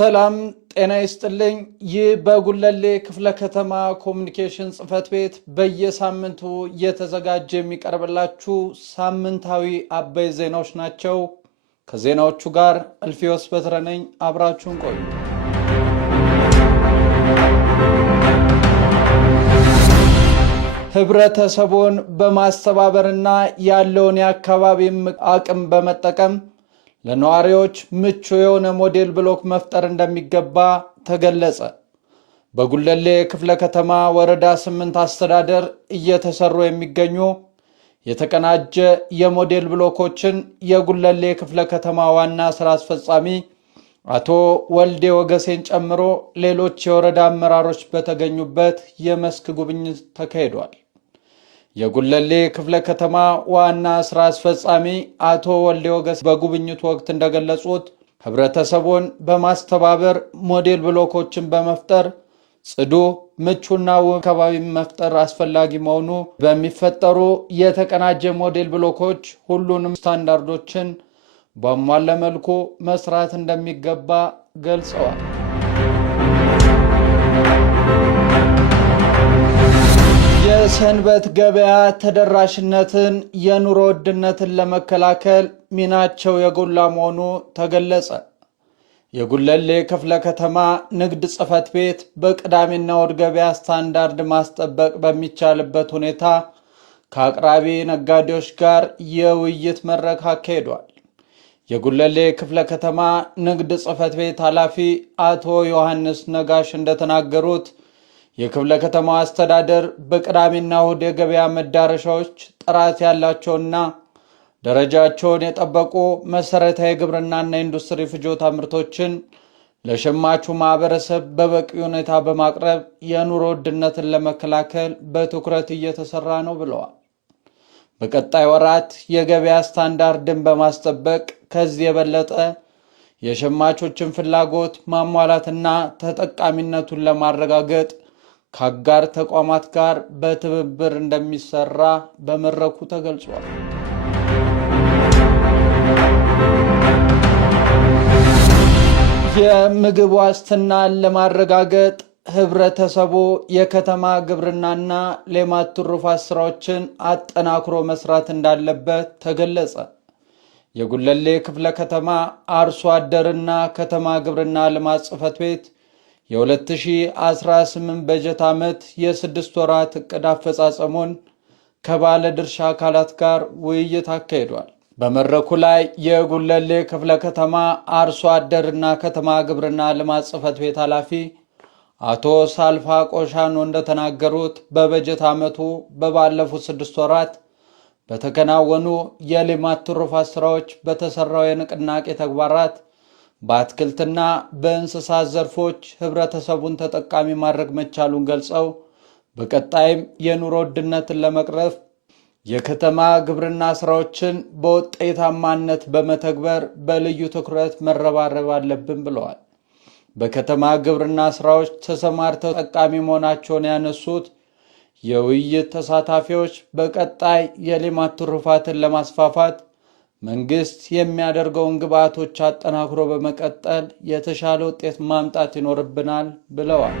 ሰላም ጤና ይስጥልኝ። ይህ በጉለሌ ክፍለ ከተማ ኮሙኒኬሽን ጽህፈት ቤት በየሳምንቱ እየተዘጋጀ የሚቀርብላችሁ ሳምንታዊ አበይ ዜናዎች ናቸው። ከዜናዎቹ ጋር አልፊዮስ በትረ ነኝ። አብራችሁን ቆዩ። ህብረተሰቡን በማስተባበርና ያለውን የአካባቢ አቅም በመጠቀም ለነዋሪዎች ምቹ የሆነ ሞዴል ብሎክ መፍጠር እንደሚገባ ተገለጸ። በጉለሌ ክፍለ ከተማ ወረዳ 8 አስተዳደር እየተሰሩ የሚገኙ የተቀናጀ የሞዴል ብሎኮችን የጉለሌ ክፍለ ከተማ ዋና ስራ አስፈጻሚ አቶ ወልዴ ወገሴን ጨምሮ ሌሎች የወረዳ አመራሮች በተገኙበት የመስክ ጉብኝት ተካሂዷል። የጉለሌ ክፍለ ከተማ ዋና ስራ አስፈጻሚ አቶ ወልዴ ወገሴ በጉብኝቱ ወቅት እንደገለጹት ህብረተሰቡን በማስተባበር ሞዴል ብሎኮችን በመፍጠር ጽዱ፣ ምቹና ውብ አካባቢ መፍጠር አስፈላጊ መሆኑ በሚፈጠሩ የተቀናጀ ሞዴል ብሎኮች ሁሉንም ስታንዳርዶችን በሟላ መልኩ መስራት እንደሚገባ ገልጸዋል። የሰንበት ገበያ ተደራሽነትን፣ የኑሮ ውድነትን ለመከላከል ሚናቸው የጎላ መሆኑ ተገለጸ። የጉለሌ ክፍለ ከተማ ንግድ ጽህፈት ቤት በቅዳሜና እሁድ ገበያ ስታንዳርድ ማስጠበቅ በሚቻልበት ሁኔታ ከአቅራቢ ነጋዴዎች ጋር የውይይት መድረክ አካሂዷል። የጉለሌ ክፍለ ከተማ ንግድ ጽህፈት ቤት ኃላፊ አቶ ዮሐንስ ነጋሽ እንደተናገሩት የክፍለ ከተማው አስተዳደር በቅዳሜና እሁድ የገበያ መዳረሻዎች ጥራት ያላቸውና ደረጃቸውን የጠበቁ መሰረታዊ ግብርናና ኢንዱስትሪ ፍጆታ ምርቶችን ለሸማቹ ማህበረሰብ በበቂ ሁኔታ በማቅረብ የኑሮ ውድነትን ለመከላከል በትኩረት እየተሰራ ነው ብለዋል። በቀጣይ ወራት የገበያ ስታንዳርድን በማስጠበቅ ከዚህ የበለጠ የሸማቾችን ፍላጎት ማሟላትና ተጠቃሚነቱን ለማረጋገጥ ከአጋር ተቋማት ጋር በትብብር እንደሚሰራ በመድረኩ ተገልጿል። የምግብ ዋስትናን ለማረጋገጥ ህብረተሰቡ የከተማ ግብርናና ሌማት ትሩፋት ስራዎችን አጠናክሮ መስራት እንዳለበት ተገለጸ። የጉለሌ ክፍለ ከተማ አርሶ አደርና ከተማ ግብርና ልማት ጽህፈት ቤት የ2018 በጀት ዓመት የ6 ወራት ዕቅድ አፈጻጸሙን ከባለ ድርሻ አካላት ጋር ውይይት አካሂዷል። በመድረኩ ላይ የጉለሌ ክፍለ ከተማ አርሶ አደርና ከተማ ግብርና ልማት ጽህፈት ቤት ኃላፊ አቶ ሳልፋ ቆሻኖ እንደተናገሩት በበጀት ዓመቱ ባለፉት 6 ወራት በተከናወኑ የልማት ትሩፋት ስራዎች በተሰራው የንቅናቄ ተግባራት በአትክልትና በእንስሳት ዘርፎች ህብረተሰቡን ተጠቃሚ ማድረግ መቻሉን ገልጸው በቀጣይም የኑሮ ውድነትን ለመቅረፍ የከተማ ግብርና ስራዎችን በውጤታማነት በመተግበር በልዩ ትኩረት መረባረብ አለብን ብለዋል። በከተማ ግብርና ስራዎች ተሰማርተው ተጠቃሚ መሆናቸውን ያነሱት የውይይት ተሳታፊዎች በቀጣይ የልማት ትሩፋትን ለማስፋፋት መንግስት የሚያደርገውን ግብዓቶች አጠናክሮ በመቀጠል የተሻለ ውጤት ማምጣት ይኖርብናል ብለዋል።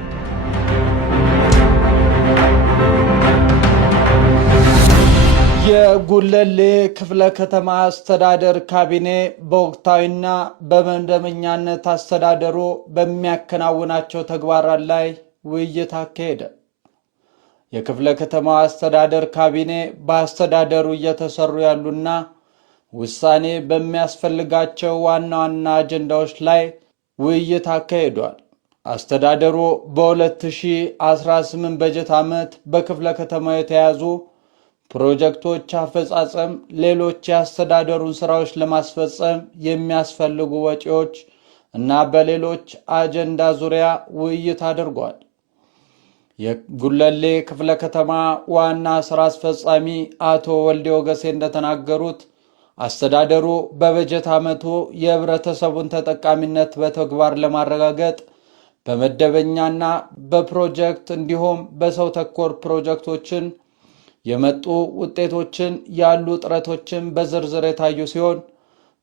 የጉለሌ ክፍለ ከተማ አስተዳደር ካቢኔ በወቅታዊና በመደበኛነት አስተዳደሩ በሚያከናውናቸው ተግባራት ላይ ውይይት አካሄደ። የክፍለ ከተማ አስተዳደር ካቢኔ በአስተዳደሩ እየተሰሩ ያሉና ውሳኔ በሚያስፈልጋቸው ዋና ዋና አጀንዳዎች ላይ ውይይት አካሂዷል። አስተዳደሩ በ2018 በጀት ዓመት በክፍለ ከተማው የተያዙ ፕሮጀክቶች አፈጻጸም፣ ሌሎች የአስተዳደሩን ስራዎች ለማስፈጸም የሚያስፈልጉ ወጪዎች እና በሌሎች አጀንዳ ዙሪያ ውይይት አድርጓል። የጉለሌ ክፍለ ከተማ ዋና ስራ አስፈጻሚ አቶ ወልዴ ወገሴ እንደተናገሩት አስተዳደሩ በበጀት ዓመቱ የህብረተሰቡን ተጠቃሚነት በተግባር ለማረጋገጥ በመደበኛና በፕሮጀክት እንዲሁም በሰው ተኮር ፕሮጀክቶችን የመጡ ውጤቶችን ያሉ ጥረቶችን በዝርዝር የታዩ ሲሆን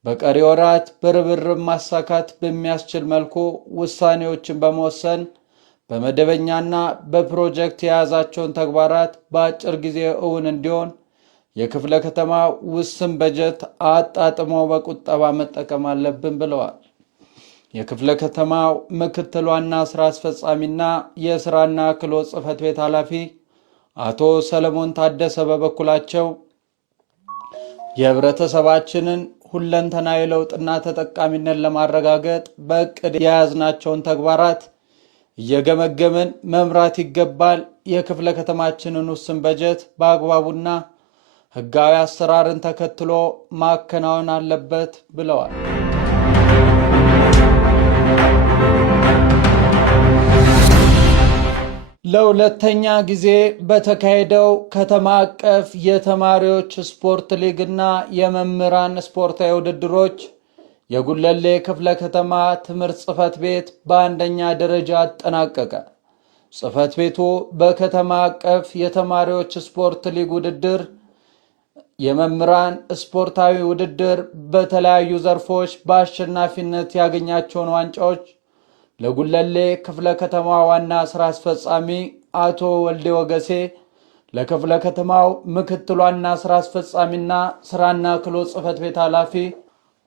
በቀሪ ወራት በርብርብ ማሳካት በሚያስችል መልኩ ውሳኔዎችን በመወሰን በመደበኛና በፕሮጀክት የያዛቸውን ተግባራት በአጭር ጊዜ እውን እንዲሆን የክፍለ ከተማ ውስን በጀት አጣጥሞ በቁጠባ መጠቀም አለብን ብለዋል። የክፍለ ከተማው ምክትል ዋና ስራ አስፈጻሚና የስራና ክህሎት ጽሕፈት ቤት ኃላፊ አቶ ሰለሞን ታደሰ በበኩላቸው የህብረተሰባችንን ሁለንተናዊ ለውጥና ተጠቃሚነት ለማረጋገጥ በእቅድ የያዝናቸውን ተግባራት እየገመገምን መምራት ይገባል። የክፍለ ከተማችንን ውስን በጀት በአግባቡና ህጋዊ አሰራርን ተከትሎ ማከናወን አለበት ብለዋል። ለሁለተኛ ጊዜ በተካሄደው ከተማ አቀፍ የተማሪዎች ስፖርት ሊግና የመምህራን ስፖርታዊ ውድድሮች የጉለሌ ክፍለ ከተማ ትምህርት ጽሕፈት ቤት በአንደኛ ደረጃ አጠናቀቀ። ጽሕፈት ቤቱ በከተማ አቀፍ የተማሪዎች ስፖርት ሊግ ውድድር፣ የመምህራን ስፖርታዊ ውድድር በተለያዩ ዘርፎች በአሸናፊነት ያገኛቸውን ዋንጫዎች ለጉለሌ ክፍለ ከተማ ዋና ስራ አስፈጻሚ አቶ ወልዴ ወገሴ፣ ለክፍለ ከተማው ምክትል ዋና ስራ አስፈጻሚና ስራና ክህሎት ጽሕፈት ቤት ኃላፊ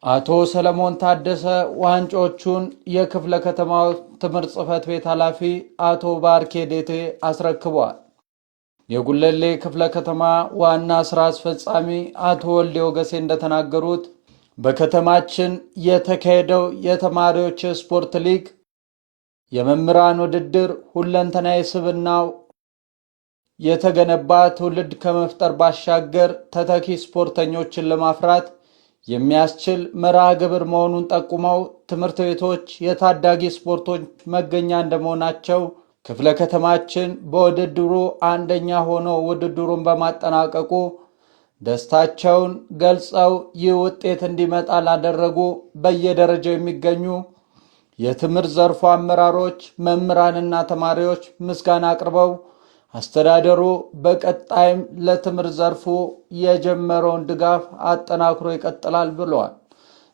አቶ ሰለሞን ታደሰ፣ ዋንጫዎቹን የክፍለ ከተማው ትምህርት ጽሕፈት ቤት ኃላፊ አቶ ባርኬ ዴቴ አስረክበዋል። የጉለሌ ክፍለ ከተማ ዋና ስራ አስፈጻሚ አቶ ወልዴ ወገሴ እንደተናገሩት በከተማችን የተካሄደው የተማሪዎች ስፖርት ሊግ የመምህራን ውድድር ሁለንተናዊ ስብዕናው የተገነባ ትውልድ ከመፍጠር ባሻገር ተተኪ ስፖርተኞችን ለማፍራት የሚያስችል መርሃ ግብር መሆኑን ጠቁመው ትምህርት ቤቶች የታዳጊ ስፖርቶች መገኛ እንደመሆናቸው ክፍለ ከተማችን በውድድሩ አንደኛ ሆኖ ውድድሩን በማጠናቀቁ ደስታቸውን ገልጸው ይህ ውጤት እንዲመጣ ላደረጉ በየደረጃው የሚገኙ የትምህርት ዘርፉ አመራሮች፣ መምህራንና ተማሪዎች ምስጋና አቅርበው አስተዳደሩ በቀጣይም ለትምህርት ዘርፉ የጀመረውን ድጋፍ አጠናክሮ ይቀጥላል ብለዋል።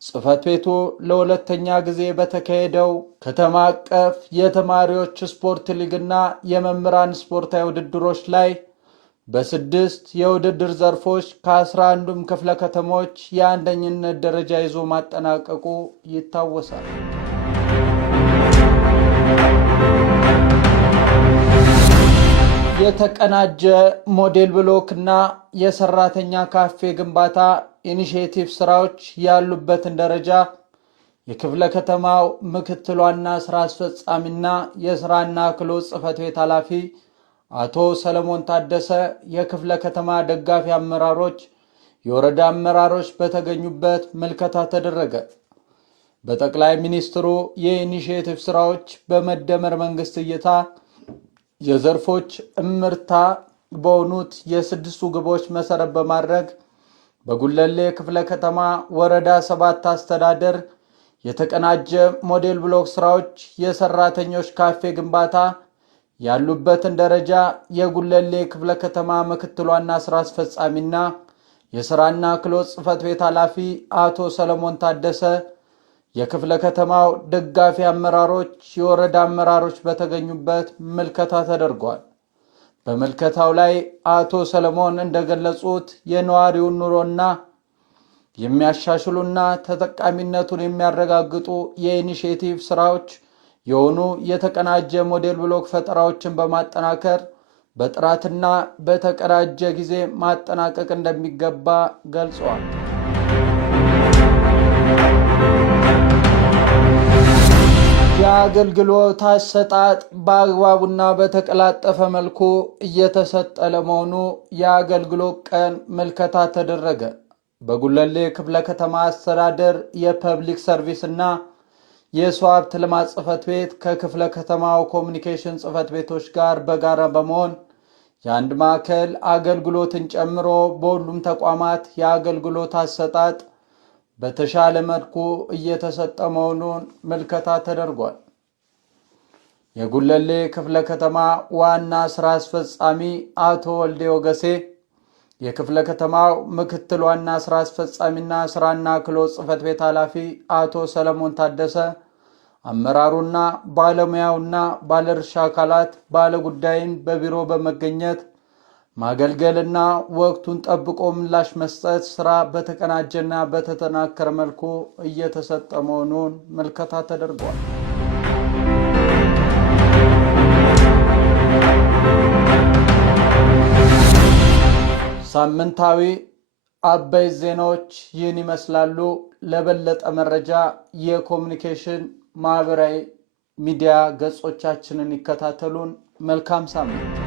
ጽሕፈት ቤቱ ለሁለተኛ ጊዜ በተካሄደው ከተማ አቀፍ የተማሪዎች ስፖርት ሊግና የመምህራን ስፖርታዊ ውድድሮች ላይ በ6 የውድድር ዘርፎች ከ11ዱም ክፍለ ከተሞች የአንደኝነት ደረጃ ይዞ ማጠናቀቁ ይታወሳል። የተቀናጀ ሞዴል ብሎክና የሰራተኛ ካፌ ግንባታ ኢኒሼቲቭ ስራዎች ያሉበትን ደረጃ የክፍለ ከተማው ምክትል ዋና ስራ አስፈጻሚና የስራና ክህሎት ጽሕፈት ቤት ኃላፊ አቶ ሰለሞን ታደሰ፣ የክፍለ ከተማ ደጋፊ አመራሮች፣ የወረዳ አመራሮች በተገኙበት ምልከታ ተደረገ። በጠቅላይ ሚኒስትሩ የኢኒሼቲቭ ስራዎች በመደመር መንግስት እይታ የዘርፎች እምርታ በሆኑት የስድስቱ ግቦች መሰረት በማድረግ በጉለሌ ክፍለ ከተማ ወረዳ 7 አስተዳደር የተቀናጀ ሞዴል ብሎክ ስራዎች የሰራተኞች ካፌ ግንባታ ያሉበትን ደረጃ የጉለሌ ክፍለ ከተማ ምክትል ዋና ስራ አስፈጻሚና የስራና ክህሎት ጽሕፈት ቤት ኃላፊ አቶ ሰለሞን ታደሰ፣ የክፍለ ከተማው ደጋፊ አመራሮች፣ የወረዳ አመራሮች በተገኙበት ምልከታ ተደርጓል። በምልከታው ላይ አቶ ሰለሞን እንደገለጹት የነዋሪውን ኑሮና የሚያሻሽሉና ተጠቃሚነቱን የሚያረጋግጡ የኢኒሼቲቭ ስራዎች የሆኑ የተቀናጀ ሞዴል ብሎክ ፈጠራዎችን በማጠናከር በጥራትና በተቀናጀ ጊዜ ማጠናቀቅ እንደሚገባ ገልጸዋል። የአገልግሎት አሰጣጥ በአግባቡና በተቀላጠፈ መልኩ እየተሰጠ ለመሆኑ የአገልግሎት ቀን ምልከታ ተደረገ። በጉለሌ ክፍለ ከተማ አስተዳደር የፐብሊክ ሰርቪስና የሰው ሀብት ልማት ጽሕፈት ቤት ከክፍለ ከተማው ኮሚኒኬሽን ጽሕፈት ቤቶች ጋር በጋራ በመሆን የአንድ ማዕከል አገልግሎትን ጨምሮ በሁሉም ተቋማት የአገልግሎት አሰጣጥ በተሻለ መልኩ እየተሰጠ መሆኑን ምልከታ ተደርጓል። የጉለሌ ክፍለ ከተማ ዋና ስራ አስፈጻሚ አቶ ወልዴ ወገሴ የክፍለ ከተማው ምክትል ዋና ስራ አስፈጻሚና ስራና ክህሎት ጽሕፈት ቤት ኃላፊ አቶ ሰለሞን ታደሰ አመራሩና ባለሙያውና ባለድርሻ አካላት ባለጉዳይን በቢሮ በመገኘት ማገልገልና ወቅቱን ጠብቆ ምላሽ መስጠት ስራ በተቀናጀና በተጠናከረ መልኩ እየተሰጠ መሆኑን መልከታ ተደርጓል። ሳምንታዊ አበይት ዜናዎች ይህን ይመስላሉ። ለበለጠ መረጃ የኮሙኒኬሽን ማህበራዊ ሚዲያ ገጾቻችንን ይከታተሉን። መልካም ሳምንት።